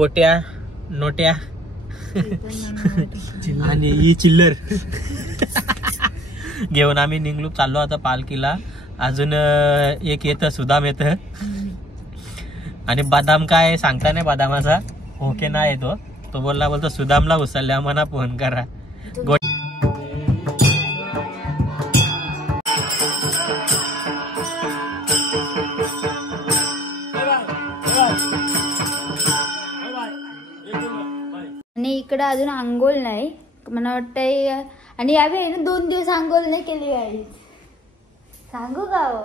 गोट्या नोट्या आणि ही चिल्लर घेऊन आम्ही निघलो, चाललो आता पालखीला. अजून एक येतं, सुदाम येतं. आणि बदाम काय सांगता नाही बदामाचा ओके नाही येतो. तो बोलतो सुदामला उचलल्या म्हणा फोन करा. आणि इकडे अजून आंघोळ नाही मला वाटतंय. आणि यावेळी 2 दिवस आंघोळ नाही केली आहे. सांगू का हो?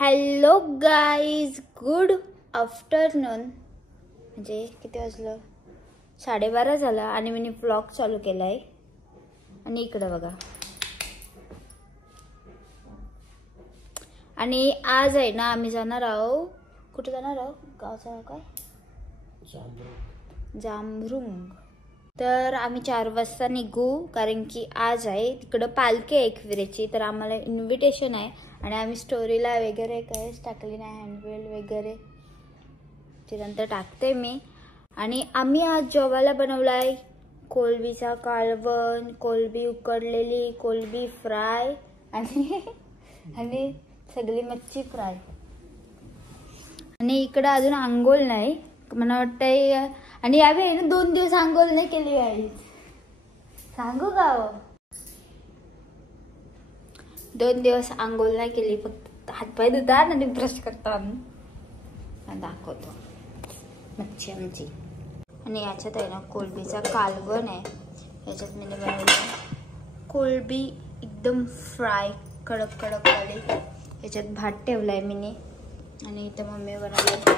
Hello guys, good afternoon. म्हणजे किती वाजलं? 12:30 झालं आणि मी व्लॉग चालू केलाय. आणि इकडे बघा. आणि आज आहे ना आम्ही जाणार आहोत. कुठे जाणार आहोत? गावचं नाव काय? जांभरुंग. तर आम्ही 4 वाजता निघू, कारण की आज आहे तिकडं पालखी आहे एकविरेची. तर आम्हाला इन्व्हिटेशन आहे आणि आम्ही स्टोरीला वगैरे काहीच टाकली नाही, हँडबिल वगैरे ते नंतर टाकते मी. आणि आम्ही आज जेवायला बनवला आहे कोलबीचा कालवण, कोलबी उकडलेली, कोलबी फ्राय आणि सगळी मच्छी फ्राय. आणि इकडं अजून आंघोळ नाही मला वाटतंय. आणि यावेळी 2 दिवस आंघोळ नाही केली आहे. सांगू का हो? 2 दिवस आंघोळ नाही केली. फक्त हातपाय धुतात आणि ब्रश करतो आम्ही. दाखवतो मच्छी आमची. आणि याच्यात आहे ना कोलबीचा कालवण आहे. याच्यात मी बनवलं कोलबी एकदम फ्राय कडक कडक वाली. याच्यात भात ठेवलाय मी. आणि इथं मम्मी बनवले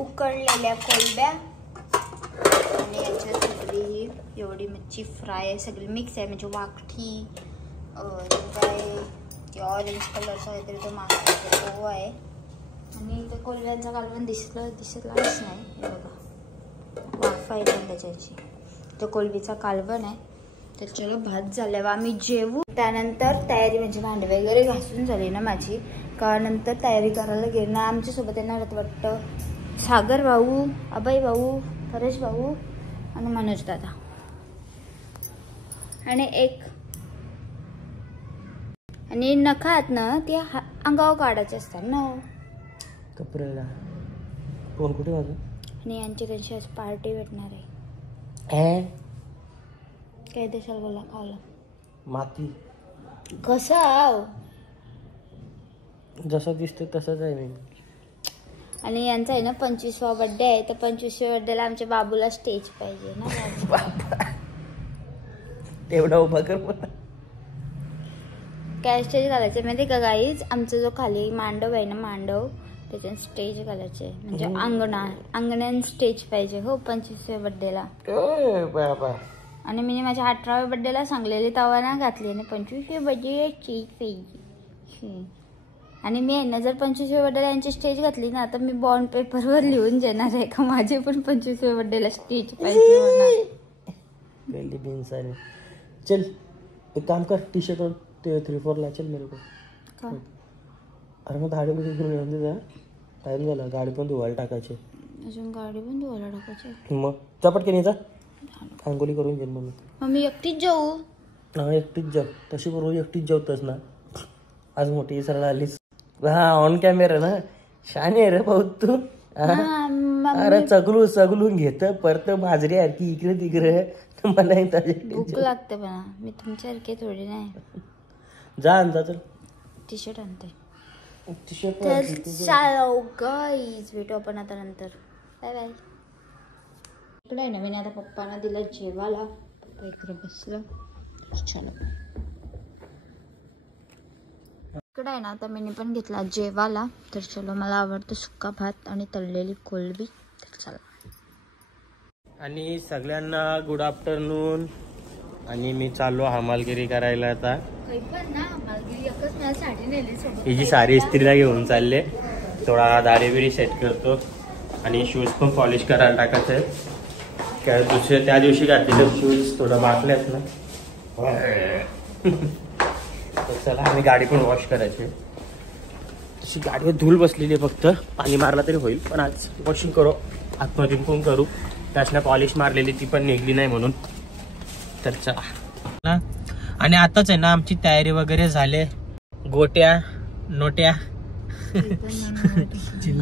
उकडलेल्या कोलब्या. आणि याच्यात सगळी एवढी मच्छी फ्राय आहे, सगळी मिक्स आहे. म्हणजे वाकठी काय ऑरेंज कलरचा काहीतरी तो मासा तो आहे. आणि इथं कोलब्यांचा कालवण दिसलाच नाही. हे बघा वाफा आहे त्याच्याची. तो कोलबीचा कालवण आहे. तर चलो भात झाल्यावर आम्ही जेवू. त्यानंतर तयारी म्हणजे भांडे वगैरे घासून झाली ना माझी, का नंतर तयारी करायला गेलं. आमच्यासोबत येणार वाटतं सागर भाऊ, अभय भाऊ, परेश भाऊ आणि मनोज दादा. आणि नखात ना ते अंगावर काढायचे असतात ना कपड्याला. कोण कुठे वाजू? आणि यांची कशी पार्टी भेटणार आहे. काय देशाल बोला खावला माती कसं जसं दिसतं तसंच आहे मी. आणि यांचा आहे ना 25वा बर्थडे आहे. तर 25व्या बर्थडेला आमच्या बाबूला स्टेज पाहिजे ना. तेवढा उभा कर. काय स्टेज घालायचं माहिती का गाईज? आमचा जो खाली मांडव आहे ना, मांडव त्याच्यात स्टेज घालायचे. म्हणजे अंगणात स्टेज पाहिजे हो 25व्या बर्थडेला. आणि मी माझ्या 18व्या बर्थडेला सांगलेली तवा ना घातली. आणि 25व्या बर्थडे स्टेज पाहिजे. आणि मी आहे ना जर 25व्या बर्थडेला यांची स्टेज घातली ना, तर मी बॉन्ड पेपरवर लिहून देणार आहे का माझे पण 25व्या बर्थडेला स्टेज पाहिजे. चल एक काम कर, टी शर्ट और 3-4 ला चल मेरे को. अरे मग गाडी मध्ये घेऊन येऊन जा. टाइम झाला, गाडी पण धुवायला टाकायची. अजून गाडी पण धुवायला टाकायची. मग चपट केली जा, अंघोळी करून घेईन मग मी एकटीच जाऊ. हा एकटीच जाऊ. तशी बरोबर एकटीच जाऊतच ना. आज मोठी सरळ आलीस. हा ऑन कॅमेरा ना. शाने आहे रे भाऊ तू. अरे चगलून घेत परत बाजरी सारखी इकडे तिकडे. मला भूक लागते पण मी तुमच्यासारखे थोडी नाही. जा आणता चल टी शर्ट आणते. टी शर्ट चालो गाईज भेटू आपण आता नंतर. Bye bye. इकडे आहे ना मी आता पप्पांना दिलं जेवायला. पप्पा इकडे बसलं. चलो इकडे आहे ना आता मी पण घेतला जेवायला. तर चलो मला आवडतं सुक्का भात आणि तळलेली कोलबी. तर चला. आणि सगळ्यांना गुड आफ्टरनून. आणि मी चाललो हमालगिरी करायला आता. हिची सारी इस्त्रीला घेऊन चालले. थोडा दाढी बिडी सेट करतो आणि शूज पण पॉलिश करायला टाकायचं आहे. त्या दिवशी घातलेले शूज थोडं बाकले आहेत ना, तर चला आम्ही गाडी पण वॉश करायची. तशी गाडीवर धूल बसलेली आहे, फक्त पाणी मारला तरी होईल. पण आज वॉशिंग करू, आतमधून पण करू. त्यासनं पॉलिश मारलेली ती पण निघली नाही म्हणून. तर चला. आणि आताच आहे ना आमची तयारी वगैरे झाले. गोट्या नोट्या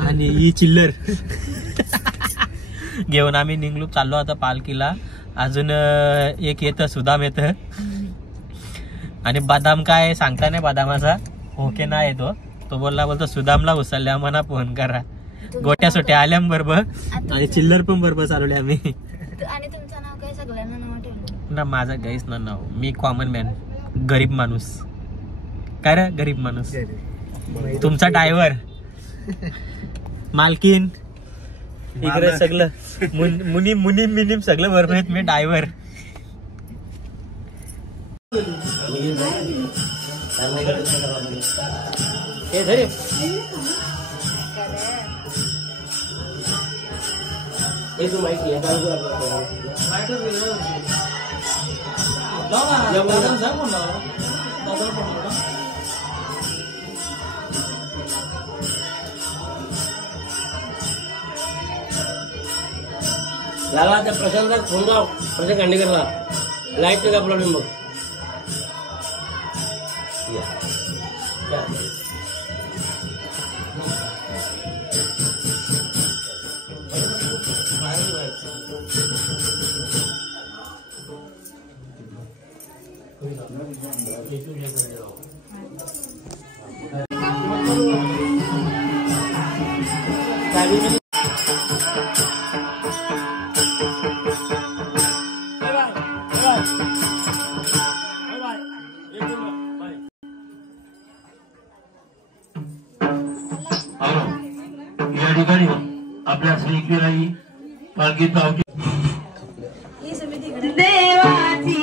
आणि ही चिल्लर घेऊन आम्ही निघलो, चाललो आता पालखीला. अजून एक येतं, सुदाम येतं. आणि बदाम काय सांगता नाही बदामाचा ओके नाही येतो. तो बोलतो सुदामला उचलल्या म्हणा फोन करा. गोट्या सोट्या आल्या बरोबर आणि चिल्लर पण बरोबर चालवले आम्ही. आणि तुमचं नाव काय? सगळ्यांना नाव ठेवलं ना. माझं गाईच ना नाव. मी कॉमन मॅन, गरीब माणूस. काय रे गरीब माणूस? तुमचा ड्रायव्हर, मालकीन इकडे सगळं मुनीम सगळं बरोबर आहेत. मी ड्रायव्हर. हे धरे हे तू माहिती आहे लाला त्या प्रशांतला फोन लाव. प्रशांत खांडेकरला लाईटचा काय प्रॉब्लेम बघ. या ठिकाणी आपल्या श्री एकविराई पालखीत पावती देवाची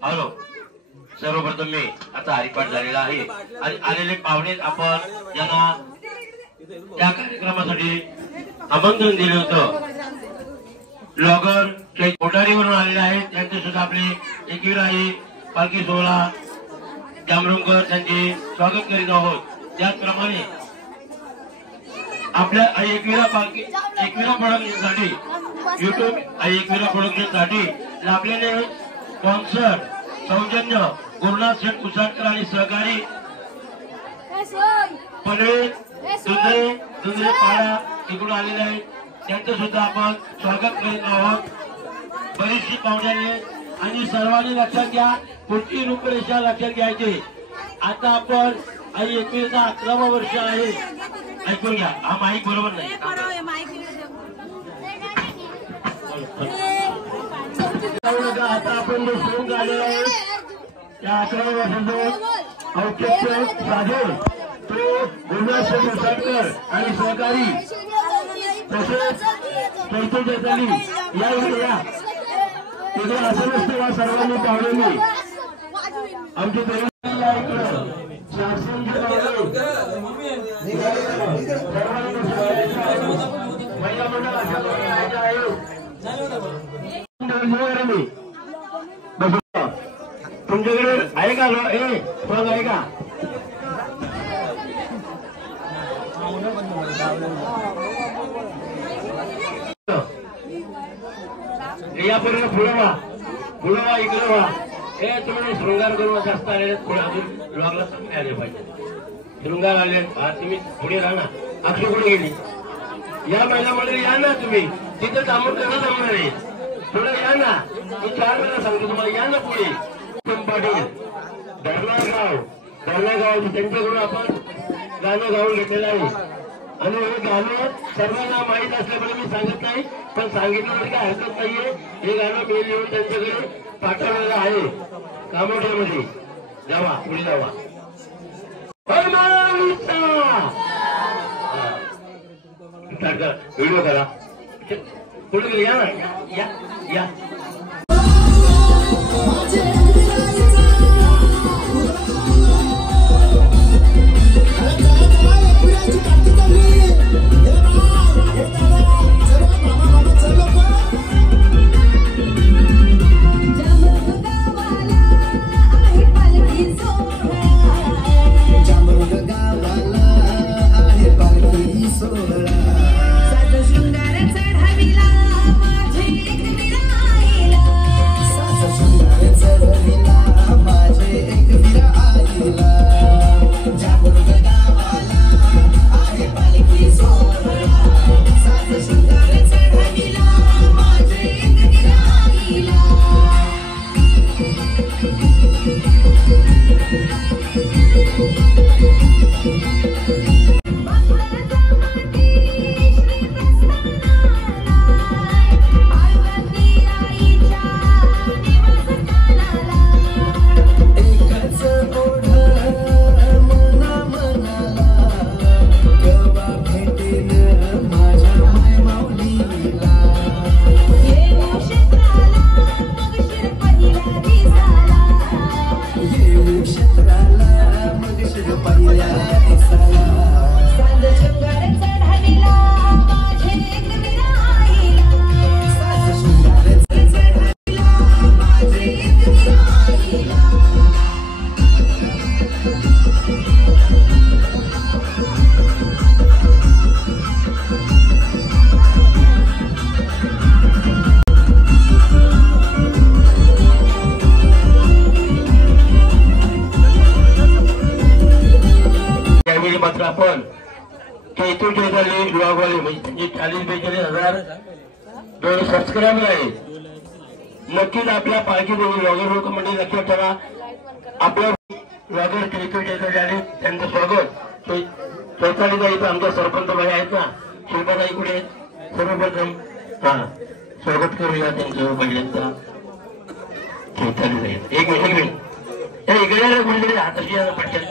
हॅलो, सर्वप्रथम मी आता हरिपाठ झालेला आहे आणि आलेले पाहुणे आपण यांना त्या कार्यक्रमासाठी आमंत्रण दिलं होतं. ब्लॉगर कोठारीवरून आलेले आहेत, त्यांचे सुद्धा आपले एकविराई पालखी सोहळा जामरुमकर त्यांचे स्वागत करीत आहोत. त्याचप्रमाणे आपल्या एकविरा प्रोडक्शन साठी युट्यूब एकविरा प्रोडक्शन साठी लाभलेले स्पॉन्सर सौजन्य गुरुनाथ शेठ कुसाटकर आणि सहकारी पनवेल दुंदरे पाडा इकडून आलेले आहेत, त्यांचं सुद्धा आपण स्वागत करीत आहोत. बरीचशी पाहुणे आहेत आणि सर्वांनी लक्षात घ्या, पुढची रूपरेषा लक्षात घ्यायची. आता आपण आई एकविरेचा 11वा वर्ष आहे. ऐकून घ्या, हा माईक बरोबर नाही. आता आपण जो फोन काढलेला आहे त्या 11व्या वर्षाचं औचित्य साधून तो गुरुनाथ शेठ कुसाटकर आणि सहकारी तसेच चैतू जैताली या तिथे असं नसतं. या सर्वांनी पाहुण्यांनी आमची महिला मंडळ अशा तुमच्याकडे आहे का मग आहे का? यापर्यंत फुलवा इकडे व्हा. हे तुम्ही शृंगार करून जास्त आलेले पुढे अजून ब्लॉगला चांगले आले पाहिजे. शृंगार आले तुम्ही पुढे राहा ना. अक्षय पुढे गेली. या महिला मंडळी या ना, तुम्ही तिथे थांबून त्यांना जमणार आहे. थोडं या ना, मी 4 वेळा सांगतो तुम्हाला, या ना पुढे. पाटील धरणागाव त्यांच्याकडून आपण गाणं गाऊन घेतलेलं आहे आणि हे गाणं सर्वांना माहीत असल्यामुळे मी सांगत नाही, पण सांगितलं तरी काय हरकत नाहीये. हे गाणं मी लिहून त्यांच्याकडे पाठवलेलं आहे कामोठ्यामध्ये. जावा पुढे जावा. व्हिडिओ करा पुढे या ना, या ब्लॉगवाले म्हणजे त्यांचे 40-42,000 सबस्क्रायबर आहेत. नक्कीच आपल्या पालखी देवी ब्लॉगर लोक म्हणजे लक्षात ठेवा. आपल्या ब्लॉगर क्रिकेट आणि त्यांचं स्वागत चैतालीचा इथं आमच्या सरपंच भाई आहेत ना, शिल्पाताई कुठे सर्वप्रथम स्वागत करूया त्यांचं पहिल्यांदा. चैतालीच आहेत. एक मिनिट इकडे कुठेतरी हाताशी पटकन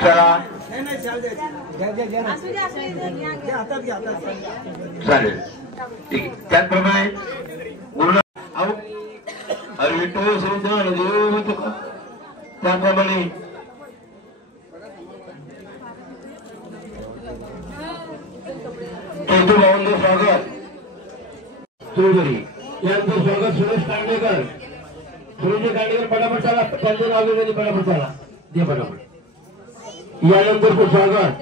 चला चालेल. त्याचप्रमाणे त्याप्रमाणे चैतू भाऊंचं स्वागत चौधरी यांचं स्वागत सुरेश कांडेकर. सुरेश कांडेकर पटापट चला, त्यांचं नाव घेऊन पटापट चला दे पटापट. यानंतर स्वागत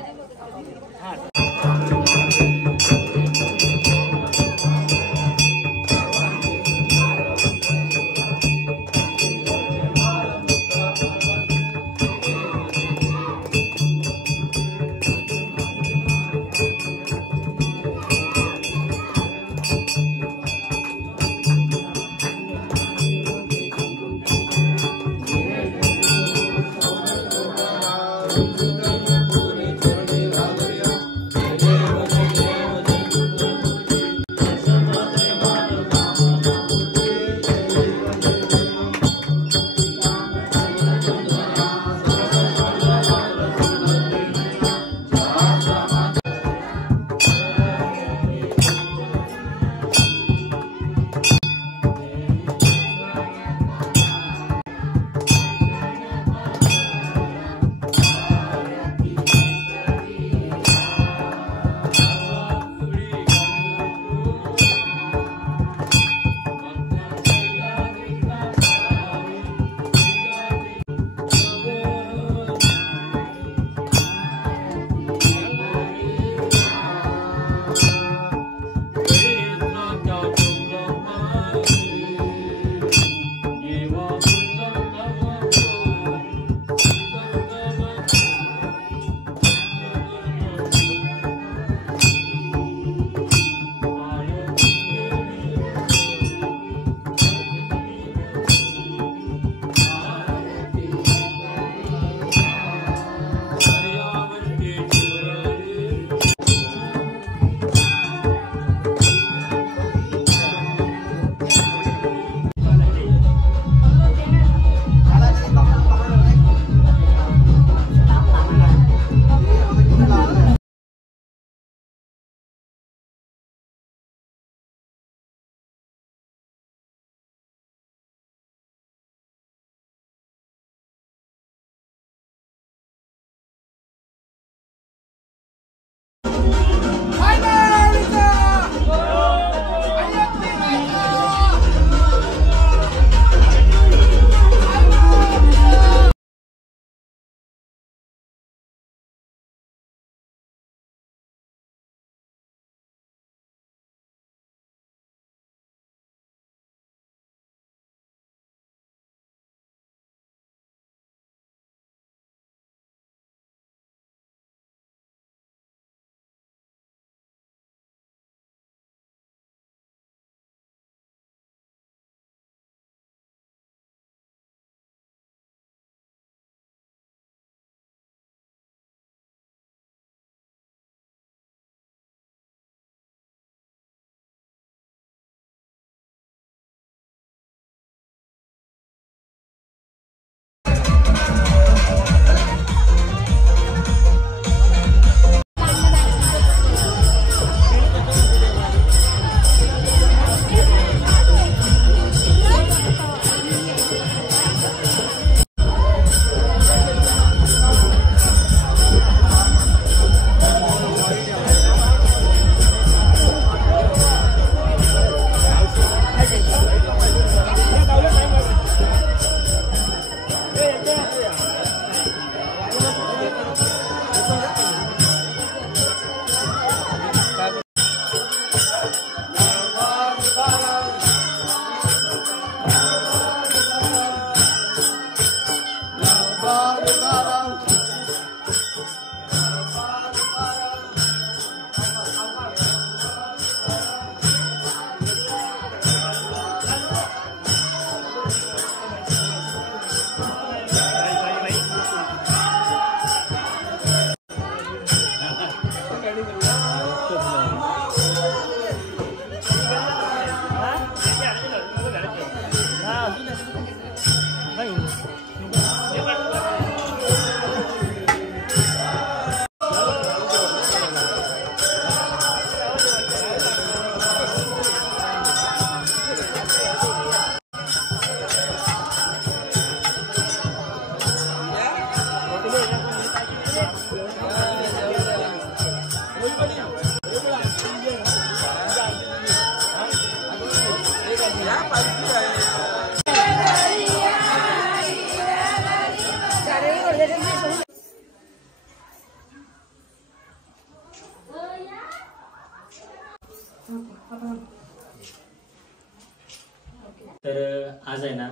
तर आज आहे ना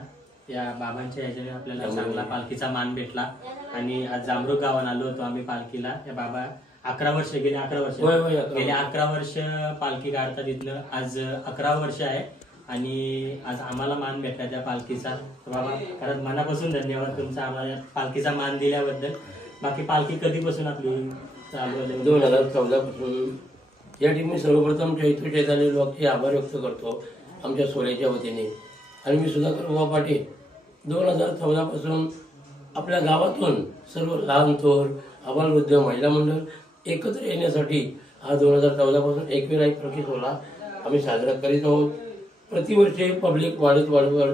या बाबांच्या ह्याच्याने आपल्याला चांगला पालखीचा मान भेटला आणि आज जांभरूक गावात आलो होतो आम्ही पालखीला. या बाबा 11 वर्ष गेले 11 वर्ष पालखी काढतात इथलं. आज 11 वर्ष आहे आणि आज आम्हाला मान भेटला त्या पालखीचा. बाबा खरंच मनापासून धन्यवाद तुमचा आम्हाला पालखीचा मान दिल्याबद्दल. बाकी पालखी कधीपासून आपली चालू आहे? 2014 पासून. या ठिकाणी सर्वप्रथम चैत्र चैतन्य लोकचे आभार व्यक्त करतो आमच्या सोल्याच्या वतीने. आणि मी सुधाकर उभा पाटील 2014 पासून आपल्या गावातून सर्व लहान थोर आबालवृद्ध महिला मंडळ एकत्र येण्यासाठी हा 2014 पासून एकविराई पालखी सोहळा आम्ही साजरा करीत आहोत. प्रतिवर्षी पब्लिक वाढत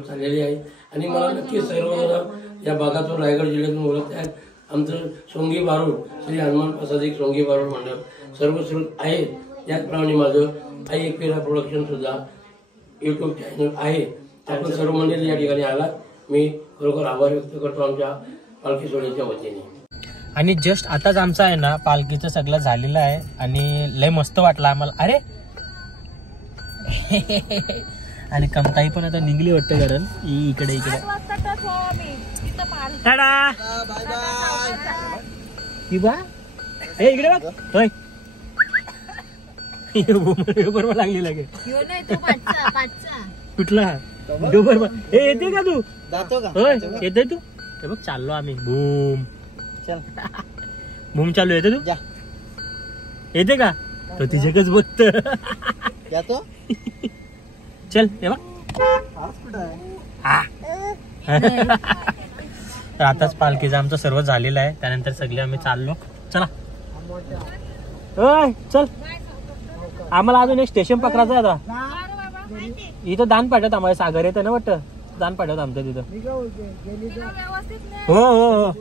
चाललेली आहे आणि मला नक्की सर्वजण या भागातून रायगड जिल्ह्यातून ओळखत आहेत. आमचं सोंगी बारूड श्री हनुमान प्रसादिक सोंगी बारूड मंडळ सर्वश्रुत आहे. त्याचप्रमाणे माझं आई एकविरा प्रोडक्शन सुद्धा युट्यूब चॅनल आहे. आपण सर्व मंडळी या ठिकाणी आलात मी खरोखर आभार व्यक्त करतो आमच्या पालखी सोहळ्याच्या वतीने. आणि जस्ट आताच आमचं आहे ना पालखीचं सगळं झालेलं आहे आणि लय मस्त वाटलं आम्हाला. अरे आणि कमताई पण आता निघली वाटतं कारण इकडे इकडे इकडे बघ बरोबर लागली लागे कुठला बरोबर हे येते का तू जातो का होय येते तू हे बघ चाललो आम्ही बूम चल बूम चालू येते तू येते का तो तिच्याकच बघत जातो चल हे बघ तर आताच पालखीचं आमचं सर्व झालेलं आहे. त्यानंतर सगळे आम्ही चाललो. चला चल आम्हाला अजून एक स्टेशन पकडायचं आहे आता. इथं दान पाठवत आम्हाला सागर येतं ना वाटतं दान पाठवत आमचं तिथं. हो हो हो